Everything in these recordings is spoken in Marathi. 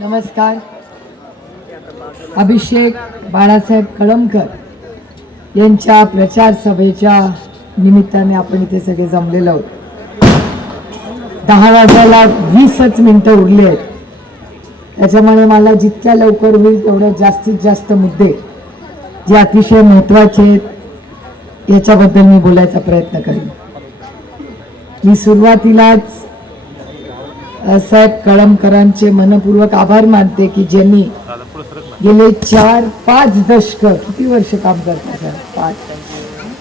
नमस्कार. अभिषेक बाळासाहेब कळमकर यांच्या प्रचार सभेच्या निमित्ताने आपण इथे सगळे जमलेलो आहोत. दहा वाजायला वीसच मिनिटं उरली आहेत. त्याच्यामुळे मला जितक्या लवकर होईल तेवढ्या जास्तीत जास्त मुद्दे जे अतिशय महत्त्वाचे आहेत याच्याबद्दल मी बोलायचा प्रयत्न करेन. मी सुरुवातीलाच साहेब कळमकरांचे मनपूर्वक आभार मानते की ज्यांनी गेले चार पाच दशक किती वर्ष काम करतात पाच.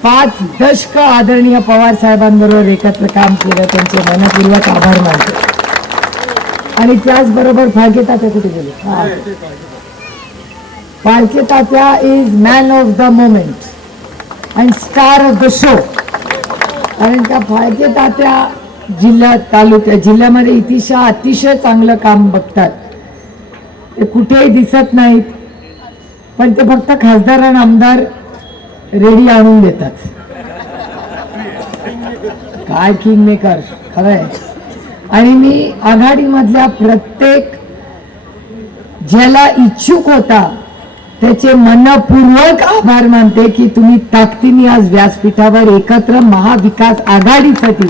पाच दशक आदरणीय पवार साहेबांबरोबर एकत्र काम केलं त्यांचे मनपूर्वक आभार मानते. आणि त्याचबरोबर फाळके तात्या कुठे गेले? Phalke Tatya is man of the moment and star of the show कारण त्या फाळके तात्या जिल्हा तालुक्या जिल्ह्यामध्ये इतिशय अतिशय चांगलं काम बघतात. ते कुठेही दिसत नाहीत पण ते फक्त खासदार आणि आमदार रेडी आणून देतात. काय किंग मेकर खरंय. आणि मी आघाडीमधल्या प्रत्येक ज्याला इच्छुक होता त्याचे मनपूर्वक आभार मानते की तुम्ही ताकदीने आज व्यासपीठावर एकत्र महाविकास आघाडीसाठी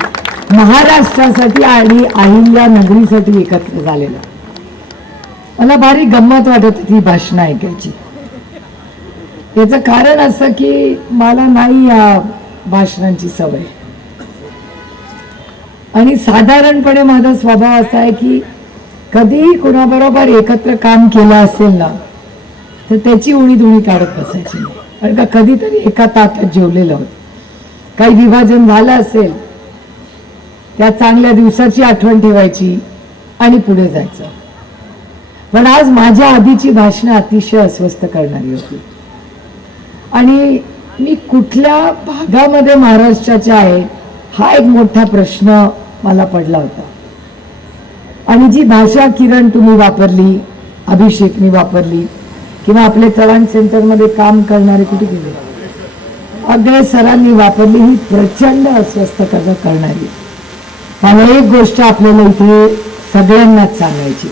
महाराष्ट्रासाठी आणि अहिल्या नगरीसाठी एकत्र झालेला. मला भारी गंमत वाटत होती भाषणं ऐकायची. याचं कारण असं की मला नाही या भाषणांची सवय. आणि साधारणपणे माझा स्वभाव असा आहे की कधीही कुणाबरोबर एकत्र काम केलं असेल ना तर त्याची उणी धुणी काढत बसायची कारण का कधीतरी एका ताटात जेवलेलं होत. काही विभाजन झालं असेल त्या चांगल्या दिवसाची आठवण ठेवायची आणि पुढे जायचं. पण आज माझ्या आधीची भाषणं अतिशय अस्वस्थ करणारी होती. आणि मी कुठल्या भागामध्ये महाराष्ट्राच्या आहे हा एक मोठा प्रश्न मला पडला होता. आणि जी भाषा किरण तुम्ही वापरली अभिषेकनी वापरली किंवा आपले चव्हाण सेंटरमध्ये काम करणारे कुठे गेले? अग्रे सरांनी वापरली ही प्रचंड अस्वस्थ कर- करणारी. त्यामुळे एक गोष्ट आपल्याला इथे सगळ्यांनाच सांगायची.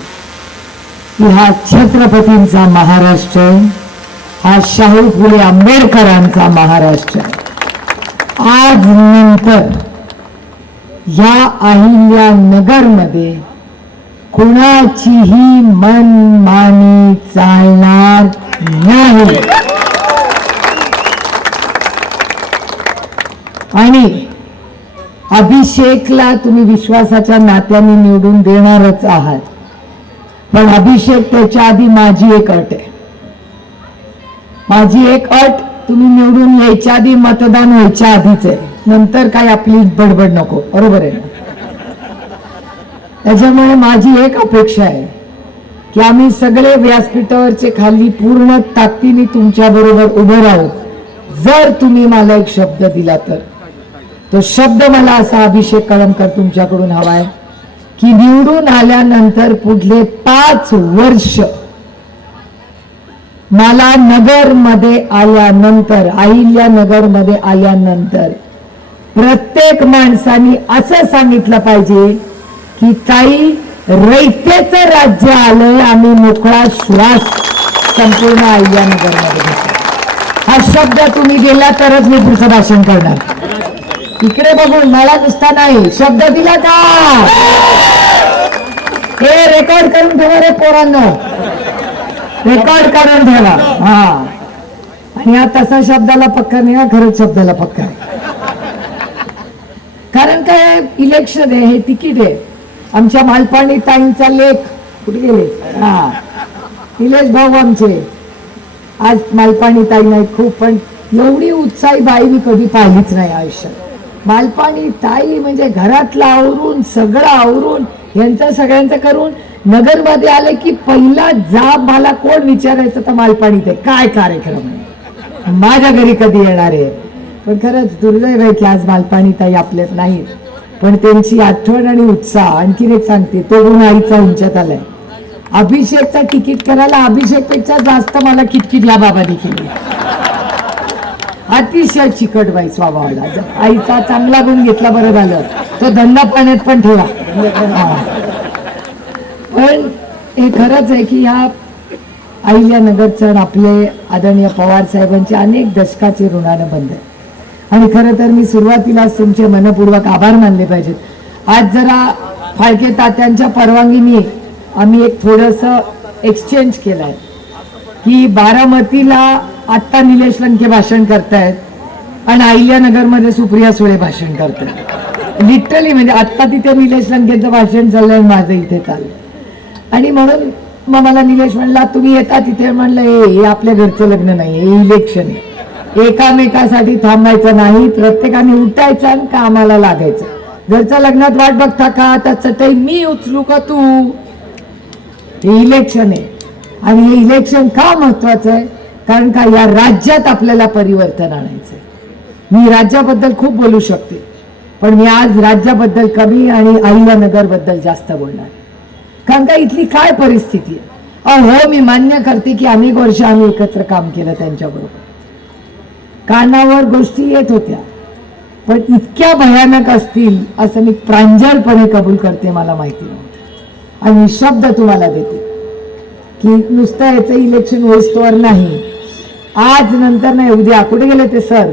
की हा छत्रपतींचा महाराष्ट्र हा शाहू फुले आंबेडकरांचा महाराष्ट्र. आज नंतर या अहिल्या नगरमध्ये कुणाचीही मनमानी चालणार नाही. आणि अभिषेकला तुम्ही विश्वासाच्या नात्याने निवडून देणारच आहात. पण अभिषेक त्याच्या आधी माझी एक अट आहे. माझी एक अट तुम्ही निवडून यायच्या आधी मतदान व्हायच्या आधीच आहे. नंतर काय आपली बडबड नको. बरोबर आहे ना? त्याच्यामुळे माझी एक अपेक्षा आहे की आम्ही सगळे व्यासपीठावरचे खाली पूर्ण ताकदीने तुमच्या बरोबर उभं राहू. जर तुम्ही मला एक शब्द दिला तर. तो शब्द मला असा अभिषेक कळमकर तुमच्याकडून हवाय की निवडून आल्यानंतर पुढले पाच वर्ष मला नगरमध्ये आल्यानंतर आईल्या नगरमध्ये आल्यानंतर प्रत्येक माणसाने असं सांगितलं पाहिजे की काही रयतेचं राज्य आलंय आम्ही मोकळा श्वास संपूर्ण आईल्या मध्ये हा शब्द तुम्ही गेला तरच मी पुढचं भाषण करणार. इकडे बघून मला नुसता नाही. शब्द दिला का? हे रेकॉर्ड करून ठेवा रे पोरांनो. रेकॉर्ड करून ठेवा. हा. आणि हा तसा शब्दाला पक्का नाही हा खरंच शब्दाला पक्का कारण काय इलेक्शन आहे हे तिकीट आहे. आमच्या मालपाणी ताईंचा लेख कुठे गेले? हा. निलेश भाऊ आमचे. आज मालपाणी ताई नाही खूप पण एवढी उत्साही बाई मी कधी पाहिलीच नाही आयुष्यात. बालपाणी ताई म्हणजे घरातलं आवरून सगळं आवरून यांचं सगळ्यांचं करून नगरमध्ये आले की पहिला जाब मला कोण विचारायचं तर मालपाणी ते काय कार्यक्रम आहे? माझ्या घरी कधी येणार आहे? पण खरंच दुर्दैव आहे की आज मालपाणी ताई आपल्यात नाहीत. पण त्यांची आठवण आणि उत्साह आणखीन एक सांगते तो गुण आईचा उंच्यात आलाय. अभिषेकचा तिकीट करायला अभिषेकपेक्षा जास्त मला किटकिट या बाबाने केली अतिशय चिकट बाई स्वभावाला जर आईचा चांगला गुण घेतला बरं झालं तो धंदा पाण्यात पण ठेवा. पण हे खरंच आहे की ह्या आईल्या नगरचण आपले आदरणीय पवार साहेबांचे अनेक दशकाचे ऋणानं बंद आहे आणि खरं तर मी सुरुवातीलाच तुमचे मनपूर्वक आभार मानले पाहिजेत. आज जरा फाळके तात्यांच्या परवानगीने आम्ही एक थोडंसं एक्सचेंज केलं आहे की बारामतीला आत्ता निलेश लंके भाषण करतायत आणि अहिल्यानगरमध्ये सुप्रिया सुळे भाषण करतायत. लिटरली म्हणजे आत्ता तिथे निलेश लंकेचं भाषण चाललंय माझं इथे चाललं आणि म्हणून मग मला निलेश म्हणला तुम्ही येता तिथे? म्हणलं "ए, हे आपल्या घरचं लग्न नाही हे इलेक्शन आहे. एकामेकासाठी थांबायचं नाही प्रत्येकाने उठायचं आणि कामाला लागायचं. घरच्या लग्नात वाट बघता का? त्याचं ते मी उचलू का तू? हे इलेक्शन आहे. आणि हे इलेक्शन का महत्वाचं आहे? कारण का या राज्यात आपल्याला परिवर्तन आणायचं मी राज्याबद्दल खूप बोलू शकते पण मी आज राज्याबद्दल कमी आणि अहिल्यानगरबद्दल जास्त बोलणार. कारण का इथली काय परिस्थिती आहे? अहो हो मी मान्य करते की अनेक वर्ष आम्ही एकत्र काम केलं त्यांच्याबरोबर. कानावर गोष्टी येत होत्या पण इतक्या भयानक असतील असं मी प्रांजळपणे कबूल करते मला माहिती नव्हतं आणि शब्द तुम्हाला देते की नुसतं याचं इलेक्शन होईस्तोवर नाही आज नंतर नाही उद्या. कुठे गेले ते सर?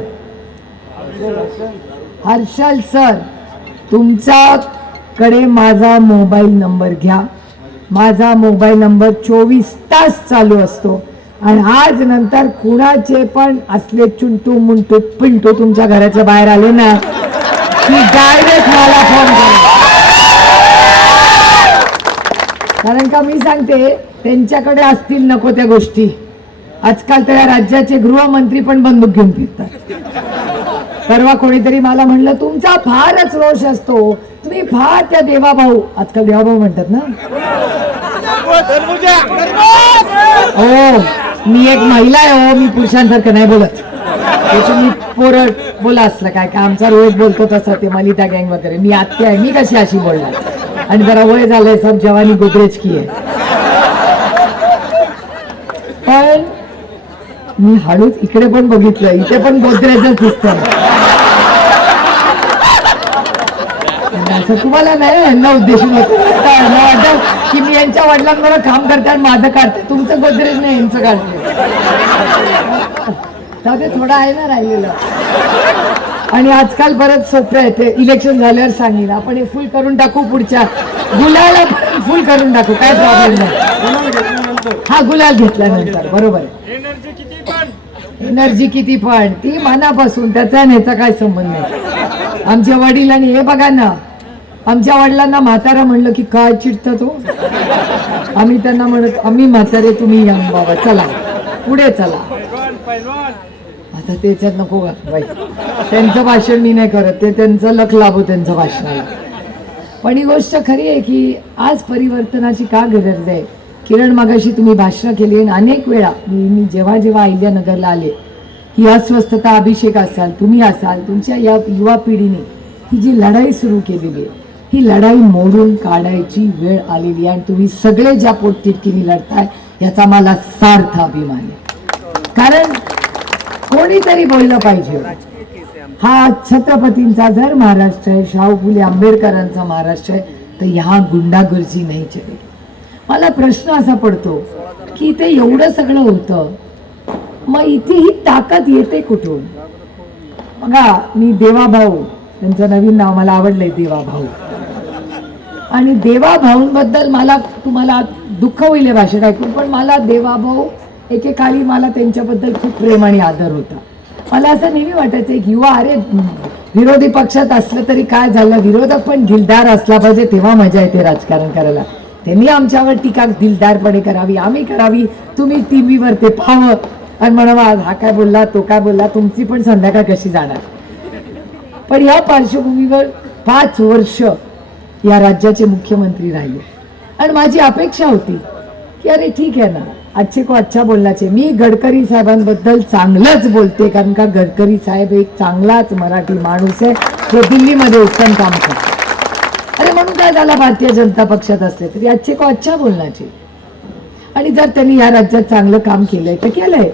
हर्षल सर. तुमच्याकडे माझा मोबाईल नंबर घ्या. माझा मोबाईल नंबर चोवीस तास चालू असतो. आणि आज नंतर कुणाचे पण असले चुंटू मुंटू पिंटू तुमच्या घराच्या बाहेर आले ना की डायरेक्ट मला फोन करा. कारण का मी सांगते त्यांच्याकडे असतील नको त्या गोष्टी. आजकाल तर या राज्याचे गृहमंत्री पण बंदूक घेऊन फिरतात. परवा कोणीतरी मला म्हणलं तुमचा फारच रोष असतो. तुम्ही फार त्या देवाभाऊ. आजकाल देवाभाऊ म्हणतात ना? हो मी एक महिला आहे हो मी पुरुषांसारखं नाही बोलत त्याची मी पोरं बोला असलं काय का आमचा रोज बोलतो तसा ते मलिता गँग वगैरे. मी आत्या आहे मी कशी अशी बोलणार? आणि जरा वय झालंय सब जवानी गोदरेज की आहे पण मी हळूच इकडे पण बघितलं इथे पण गोदरेजच दिसतं असं तुम्हाला नाही यांना उद्देशून की मी यांच्या वडिलांबरोबर काम करते आणि माझं काढते तुमचं गोदरेज नाही यांचं काढते. ते थोडं आहे ना राहिलेलं. आणि आजकाल बरंच सोपं आहे ते. इलेक्शन झाल्यावर सांगेल आपण हे फुल करून टाकू पुढच्या. गुलाला फुल करून टाकू काय प्रॉब्लेम नाही. हा गुलाल घेतल्यानंतर. बरोबर आहे. एनर्जी किती पण ती मनापासून त्याचा आणि ह्याचा काय संबंध नाही. आमच्या वडिलांनी हे बघा ना आमच्या वडिलांना म्हातारा म्हणलं की काय चिडतं तो? आम्ही त्यांना म्हणत आम्ही म्हातारे तुम्ही या बाबा चला पुढे चला. आता त्याच्यात नको बाई त्यांचं भाषण मी नाही करत ते त्यांचं लक लाभो त्यांचं भाषणाला. पण ही गोष्ट खरी आहे की आज परिवर्तनाची का गरज आहे? किरण मागाशी तुम्ही भाषण केली आणि अनेक वेळा मी मी जेव्हा जेव्हा अहिल्यानगरला आले ही अस्वस्थता अभिषेक असाल तुम्ही असाल तुमच्या या युवा पिढीने ही जी लढाई सुरू केलेली आहे ही लढाई मोडून काढायची वेळ आलेली आहे आणि तुम्ही सगळे ज्या पोटतिटकीने लढताय याचा मला सार्थ अभिमान आहे. कारण कोणीतरी बोललं पाहिजे. हा छत्रपतींचा जर महाराष्ट्र आहे शाहू फुले आंबेडकरांचा महाराष्ट्र आहे तर ह्या गुंडागर्जी नाही चलेल मला प्रश्न असा पडतो की इथे एवढं सगळं होतं मग इथे ही ताकद येते कुठून? बघा मी देवाभाऊ त्यांचं नवीन नाव मला आवडलंय देवाभाऊ. आणि देवाभाऊंबद्दल मला तुम्हाला दुःख होईल भाषेत भाषण ऐकून पण मला देवाभाऊ एकेकाळी मला त्यांच्याबद्दल खूप प्रेम आणि आदर होता. मला असं नेहमी वाटायचं एक युवा अरे विरोधी पक्षात असलं तरी काय झालं? विरोधक पण दिलदार असला पाहिजे तेव्हा मजा येते राजकारण करायला. त्यांनी आमच्यावर टीका दिलदारपणे करावी आम्ही करावी. तुम्ही टी व्हीवर ते पाहावं. आणि आज हा काय बोलला तो काय बोलला तुमची पण संध्याकाळ कशी जाणार? पण या पार्श्वभूमीवर पाच वर्ष या राज्याचे मुख्यमंत्री राहिले. आणि माझी अपेक्षा होती की अरे ठीक आहे ना आजचे को अच्छा बोलण्याचे. मी गडकरी साहेबांबद्दल चांगलंच बोलते कारण का गडकरी साहेब एक चांगलाच मराठी माणूस आहे. जो दिल्लीमध्ये उत्तम काम करतो. अरे भारतीय जनता पक्षात असले तरी आजचे को अच्छा बोलण्याचे. आणि जर त्यांनी या राज्यात चांगलं काम केलंय तर केलंय.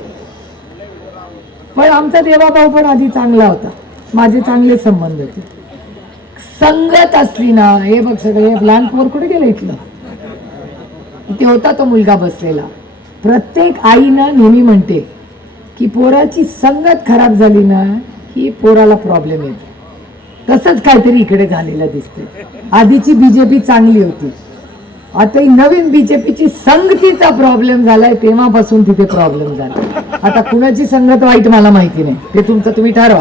पण आमचा देवाभाऊ पण आधी चांगला होता. माझे चांगले संबंध होते. संगत असली ना हे बघ सगळे लहान पोर कुठे गेलं इथलं? इथे होता तो मुलगा बसलेला. प्रत्येक आईनं नेहमी म्हणते की पोराची संगत खराब झाली ना की पोराला प्रॉब्लेम येतो. तसंच काहीतरी इकडे झालेलं दिसतंय. आधीची बीजेपी चांगली होती. आता ही नवीन बीजेपीची संगतीचा प्रॉब्लेम झालाय तेव्हापासून तिथे प्रॉब्लेम झाला. आता कुणाची संगत वाईट मला माहिती नाही. ते तुमचं तुम्ही ठरवा.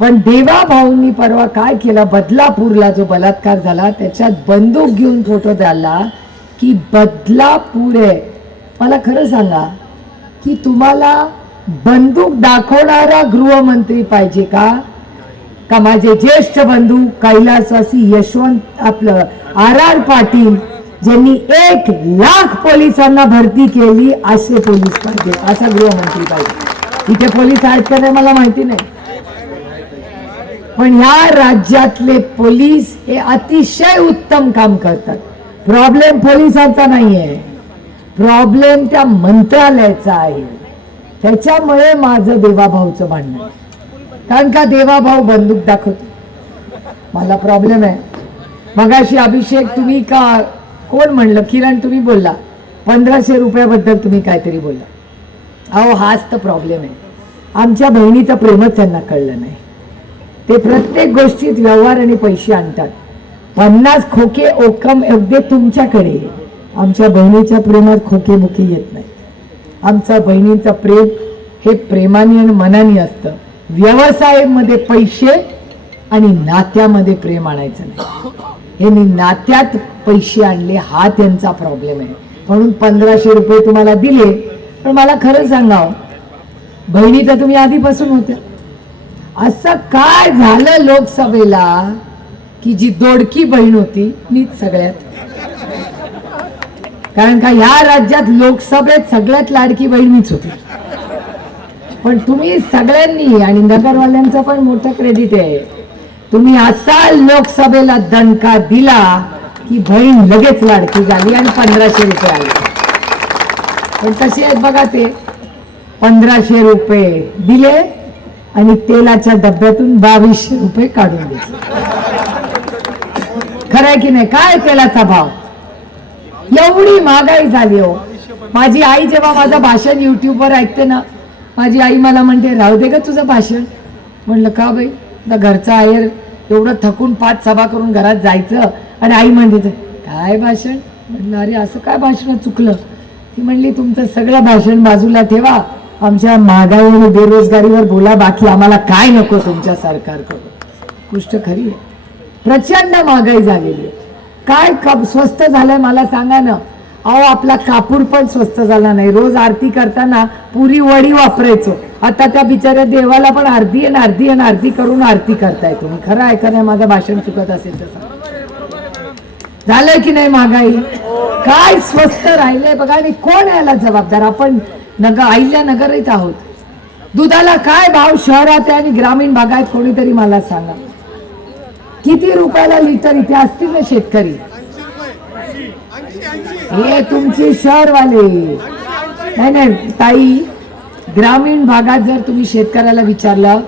पण देवा भाऊंनी परवा काय केलं? बदलापूरला जो बलात्कार झाला त्याच्यात बंदूक घेऊन फोटो झाला की बदलापूर आहे. मला खरं सांगा की तुम्हाला बंदूक दाखवणारा गृहमंत्री पाहिजे का? का माझे ज्येष्ठ बंधू कैलासवासी यशवंत आपलं आर आर पाटील ज्यांनी एक लाख पोलिसांना भरती केली असे पोलीस पाहिजे असा गृहमंत्री पाहिजे. इथे पोलीस आहेत का नाही मला माहिती नाही. पण ह्या राज्यातले पोलीस हे अतिशय उत्तम काम करतात. प्रॉब्लेम पोलिसांचा नाहीये. प्रॉब्लेम त्या मंत्रालयाचा आहे. त्याच्यामुळे माझं देवाभाऊचं भांडण आहे. कारण का देवाभाऊ बंदूक दाखवतो. मला प्रॉब्लेम आहे. मगाशी अभिषेक तुम्ही का कोण म्हणलं? किरण तुम्ही बोलला. पंधराशे रुपयाबद्दल तुम्ही काहीतरी बोलला. अहो हाच तर प्रॉब्लेम आहे. आमच्या बहिणीचं प्रेमच त्यांना कळलं नाही. ते प्रत्येक गोष्टीत व्यवहार आणि पैसे आणतात. पन्नास खोके ओकम अगदी तुमच्याकडे. आमच्या बहिणीच्या प्रेमात खोके मुखी येत नाही. आमचं बहिणीचं प्रेम हे प्रेमाने आणि मनाने असतं. व्यवसायामध्ये पैसे आणि नात्यामध्ये प्रेम आणायचं नाही. हे मी नात्यात पैसे आणले हा त्यांचा प्रॉब्लेम आहे. म्हणून पंधराशे रुपये तुम्हाला दिले पण मला खरं सांगावं बहिणी तर तुम्ही आधीपासून होत्या असं काय झालं लोकसभेला की जी दोडकी बहीण होती मीच सगळ्यात? कारण का ह्या राज्यात लोकसभेत सगळ्यात लाडकी बहीण मीच होती. पण तुम्ही सगळ्यांनी आणि नगरवाल्यांचं पण मोठं क्रेडिट आहे. तुम्ही असा लोकसभेला दणका दिला की बहीण लगेच लाडकी झाली आणि पंधराशे रुपये आले. पण तसे आहेत बघा ते. पंधराशे रुपये दिले आणि तेलाच्या डब्यातून बावीसशे रुपये काढून घेतले खरंय की नाही? काय तेलाचा भाव? एवढी महागाई झाली हो. माझी आई जेव्हा माझं भाषण युट्यूबवर ऐकते ना माझी आई मला म्हणते राहू दे का तुझं भाषण. म्हणलं का बाई? आता घरचा आयर एवढं थकून पाच सभा करून घरात जायचं. आणि आई म्हणते काय भाषण? म्हणलं अरे असं काय भाषण चुकलं? ती म्हणली तुमचं सगळं भाषण बाजूला ठेवा. आमच्या महागाई आणि बेरोजगारीवर बोला बाकी. आम्हाला काय नको तुमच्या सरकारकडून? गोष्ट खरी आहे. प्रचंड महागाई झालेली आहे. काय कप स्वस्त झालंय मला सांगा ना. अहो आपला कापूर पण स्वस्त झाला नाही. रोज आरती करताना पुरी वडी वापरायचो. आता त्या बिचाऱ्या देवाला पण आरती आणि आरती आणि आरती करून आरती करताय तुम्ही. खरं ऐका नाही? माझं भाषण चुकत असेल तसं झालंय की नाही महागाई? काय स्वस्त राहिलंय बघा आणि कोण याला जबाबदार? आपण नगर आईल्या नगरीत आहोत. दुधाला काय भाव शहरात आहे आणि ग्रामीण भागात कोणीतरी मला सांगा. किती रुपयाला लिटर इथे असतील ना शेतकरी? हे तुमचे शहरवाले. नाही नाही ताई ग्रामीण भागात जर तुम्ही शेतकऱ्याला विचारलं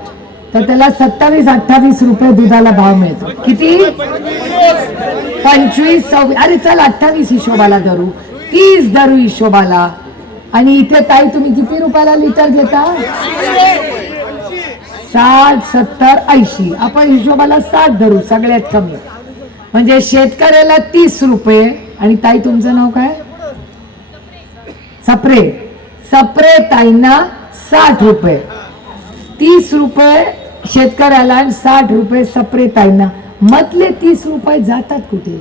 तर त्याला सत्तावीस अठ्ठावीस रुपये दुधाला भाव मिळतो. किती? पंचवीस सव्वीस. अरे चल अठ्ठावीस हिशोबाला धरू. तीस धरू हिशोबाला. आणि इथे ताई तुम्ही किती रुपयाला लिटर घेता? साठ सत्तर ऐंशी. आपण हिशोबाला साठ धरू सगळ्यात कमी. म्हणजे शेतकऱ्याला तीस रुपये आणि ताई तुमचं नाव काय? सप्रे. सप्रे ताईंना साठ रुपये. तीस रुपये शेतकऱ्याला आणि साठ रुपये सप्रे ताईंना. मधले तीस रुपये जातात कुठे?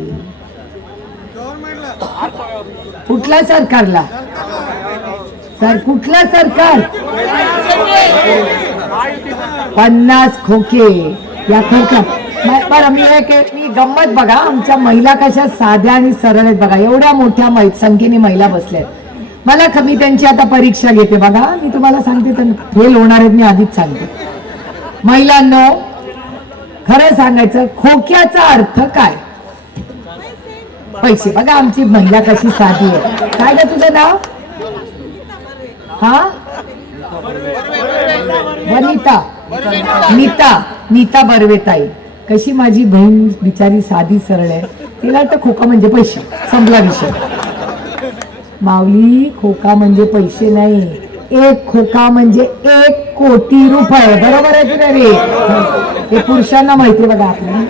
कुठल्या सरकारला? सर कुठला सरकार? पन्नास खोके. या खोक्या बरं मी एक मी गंमत बघा आमच्या महिला कशा साध्या आणि सरळ आहेत बघा. एवढ्या मोठ्या मै संख्येने महिला बसल्या आहेत. मला कमी त्यांची आता परीक्षा घेते बघा. मी तुम्हाला सांगते फेल होणार आहेत मी आधीच सांगते. महिलांनो खरं सांगायचं खोक्याचा अर्थ काय? पैसे. बघा आमची महिला कशी साधी आहे. काय ग तुझं नाव? हा? वनिता. नीता. नीता बर्वेताई. कशी माझी बहीण बिचारी साधी सरळ आहे तिला वाटतं खोका म्हणजे पैसे संपला विषय. माऊली खोका म्हणजे पैसे नाही एक खोका म्हणजे एक कोटी रुपये बरोबर आहे की नाही रे? हे पुरुषांना माहिती बघा आपल्या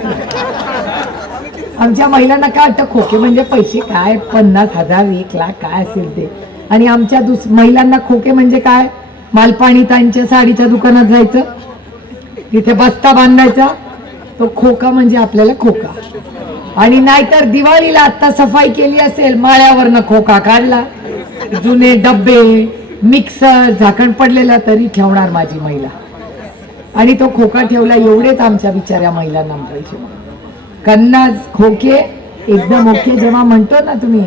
आमच्या महिलांना काय वाटतं खोके म्हणजे पैसे काय? पन्नास हजार एक लाख काय असेल ते? आणि आमच्या दुस महिलांना खोके म्हणजे काय? मालपाणी त्यांच्या साडीच्या दुकानात जायचं तिथे बस्ता बांधायचा तो खोका म्हणजे आपल्याला खोका. आणि नाहीतर दिवाळीला आता सफाई केली असेल माळ्यावरनं खोका काढला. जुने डब्बे मिक्सर झाकण पडलेला तरी ठेवणार माझी महिला. आणि तो खोका ठेवला एवढेच आमच्या बिचाऱ्या महिलांना म्हणायचे. कन्नाज खोके एकदम ओके जेव्हा म्हणतो ना तुम्ही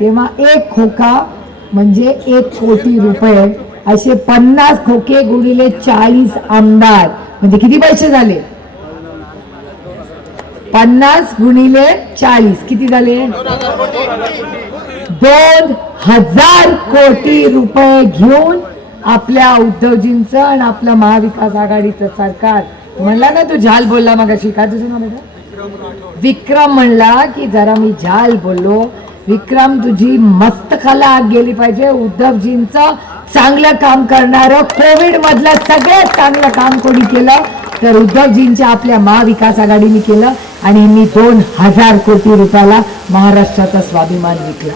तेव्हा एक खोका म्हणजे एक कोटी रुपये. असे पन्नास खोके गुणिले चाळीस आमदार. म्हणजे किती पैसे झाले? पन्नास गुणिले चाळीस. किती झाले? दोन हजार कोटी रुपये घेऊन आपल्या उद्धवजींचं आणि आपलं महाविकास आघाडीचं सरकार म्हणला ना तू झाल बोलला मग काय तुझं नाव बेटा? विक्रम म्हणला की जरा मी झाल बोललो. विक्रम तुझी मस्त खाला आग गेली पाहिजे. उद्धवजींचं चांगलं काम करणारं कोविड मधलं सगळ्यात चांगलं काम कोणी केलं? तर उद्धवजींच्या आपल्या महाविकास आघाडीने केलं आणि मी दोन हजार कोटी रुपयाला महाराष्ट्राचा स्वाभिमान विकला.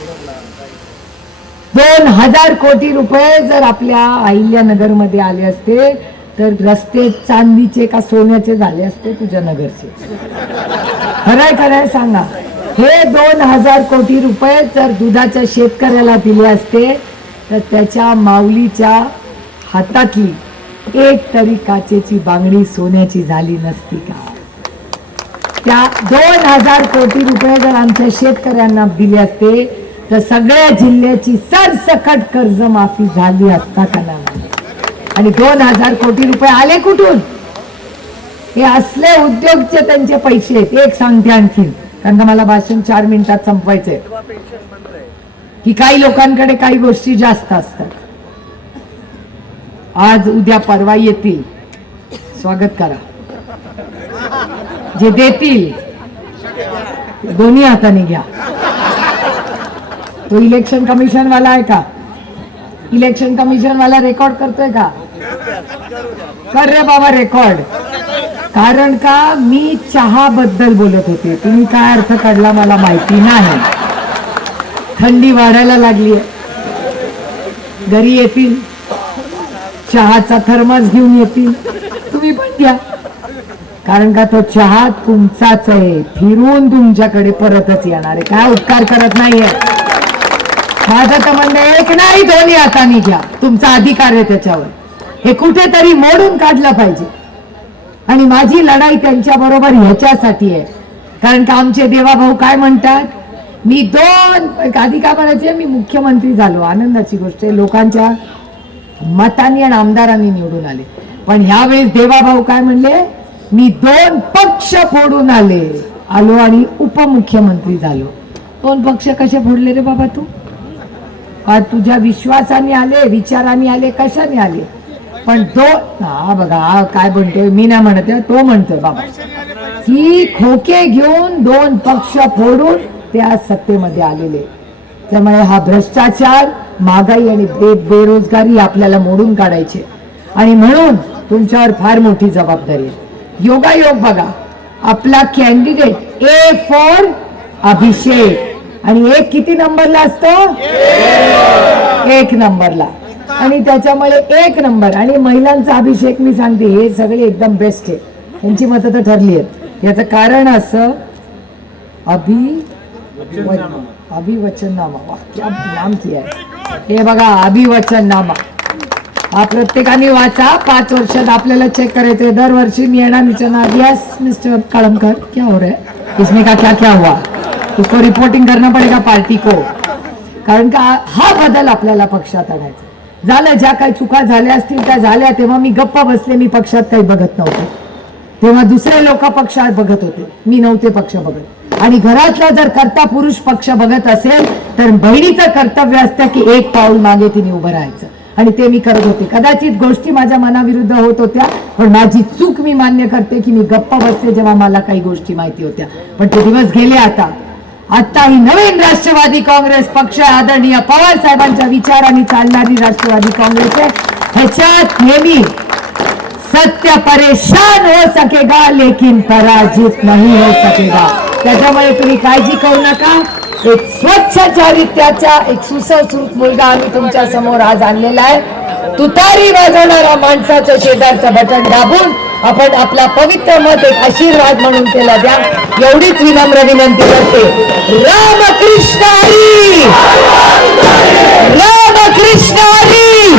दोन हजार कोटी रुपये जर आपल्या अहिल्यानगरमध्ये आले असते तर रस्ते चांदीचे का सोन्याचे झाले असते तुझ्या नगरचे? खरंय खरंय सांगा? हे दोन हजार कोटी रुपये जर दुधाच्या शेतकऱ्याला दिले असते तर त्याच्या माऊलीच्या हातातली एक तरी काचेची बांगडी सोन्याची झाली नसती का? त्या दोन हजार कोटी रुपये जर आमच्या शेतकऱ्यांना दिले असते तर सगळ्या जिल्ह्याची सरसकट कर्जमाफी झाली असता का नाही? आणि दोन हजार कोटी रुपये आले कुठून? हे असले उद्योगचे त्यांचे पैसे आहेत. एक सांगते आणखीन कारण का मला भाषण चार मिनिटात संपवायचंय. की काही लोकांकडे काही गोष्टी जास्त असतात. आज उद्या परवा येतील. स्वागत करा. जे देतील दोन्ही हाताने घ्या. तो इलेक्शन कमिशन वाला आहे का? इलेक्शन कमिशन वाला रेकॉर्ड करतोय का? कर रे बाबा रेकॉर्ड. कारण का मी चहा बद्दल बोलत होते. तुम्ही काय अर्थ काढला मला माहिती नाही. थंडी वाढायला लागली घरी येतील. चहाचा थर्मास घेऊन येतील. तुम्ही पण घ्या. कारण का तो चहा तुमचाच आहे. फिरून तुमच्याकडे परतच येणार आहे. काय उपकार करत नाहीये. माझं तर म्हणणं एक नाही दोन्ही हाताने घ्या. तुमचा अधिकार आहे त्याच्यावर. हे कुठेतरी मोडून काढलं पाहिजे. आणि माझी लढाई त्यांच्या बरोबर ह्याच्यासाठी आहे. कारण का आमचे देवाभाऊ काय म्हणतात? मी दोन आधी का म्हणायचे मी मुख्यमंत्री झालो. आनंदाची गोष्ट आहे. लोकांच्या मतांनी आणि आमदारांनी निवडून आले. पण ह्यावेळेस देवाभाऊ काय म्हणले? मी दोन पक्ष फोडून आले. आलो आणि उपमुख्यमंत्री झालो. दोन पक्ष कसे फोडले रे बाबा तू? का तुझ्या विश्वासाने आले विचाराने आले कशाने आले? पण तो हा बघा काय म्हणतोय मी नाही म्हणत तो म्हणतोय बाबा. की खोके घेऊन दोन पक्ष फोडून त्या सत्तेमध्ये आलेले. त्यामुळे हा भ्रष्टाचार महागाई आणि बे बेरोजगारी आपल्याला मोडून काढायचे. आणि म्हणून तुमच्यावर फार मोठी जबाबदारी आहे. योगायोग बघा. आपला कॅन्डिडेट ए फॉर अभिषेक. आणि एक किती नंबरला असतो? एक नंबरला आणि त्याच्यामुळे एक नंबर आणि महिलांचा अभिषेक मी सांगते हे सगळे एकदम बेस्ट आहे. त्यांची मतं तर ठरली आहेत. याचं कारण असं अभि अभिवचननामा. वा क्या नाम किया है. हे बघा अभिवचन नामा. हा प्रत्येकाने वाचा. पाच वर्षात आपल्याला चेक करायचंय. दरवर्षी मी येणार विचारणार यस मिस्टर कळमकर. क्या हो रहा है इसमें का क्या क्या हुआ? उसको रिपोर्टिंग करणं पडेगा पार्टी को. कारण का हा बदल आपल्याला पक्षात आणायचा. झालं ज्या काही चुका झाल्या असतील त्या झाल्या. तेव्हा मी गप्प बसले. मी पक्षात काही बघत नव्हते. तेव्हा दुसरे लोक पक्षात बघत होते. मी नव्हते पक्ष बघत. आणि घरातला जर कर्ता पुरुष पक्ष बघत असेल तर बहिणीचं कर्तव्य असतं की एक पाऊल मागे तिने उभं राहायचं. आणि ते मी करत होते. कदाचित गोष्टी माझ्या मनाविरुद्ध होत होत्या पण माझी चूक मी मान्य करते की मी गप्प बसते जेव्हा मला काही गोष्टी माहिती होत्या. पण ते दिवस गेले आता. आता ही नवीन राष्ट्रवादी काँग्रेस पक्ष आदरणीय पवार साहेबांच्या विचारांनी चालणारी राष्ट्रवादी काँग्रेस आहे. ह्याच्यात नेहमी सत्य परेशान हो सकेगा लेकिन पराजित नाही हो सकेगा. त्याच्यामुळे तुम्ही काळजी करू नका. एक स्वच्छ चारित्र्याचा एक सुसंस्कृत मुलगा आम्ही तुमच्यासमोर आज आणलेला आहे. तुतारी वाजवणाऱ्या माणसाच्या शेजारचं बटन दाबून आपण आपला पवित्र मत एक आशीर्वाद म्हणून केला द्या. एवढीच विनम्र विनंती करते. राम कृष्ण हरी! रामकृष्ण हरी!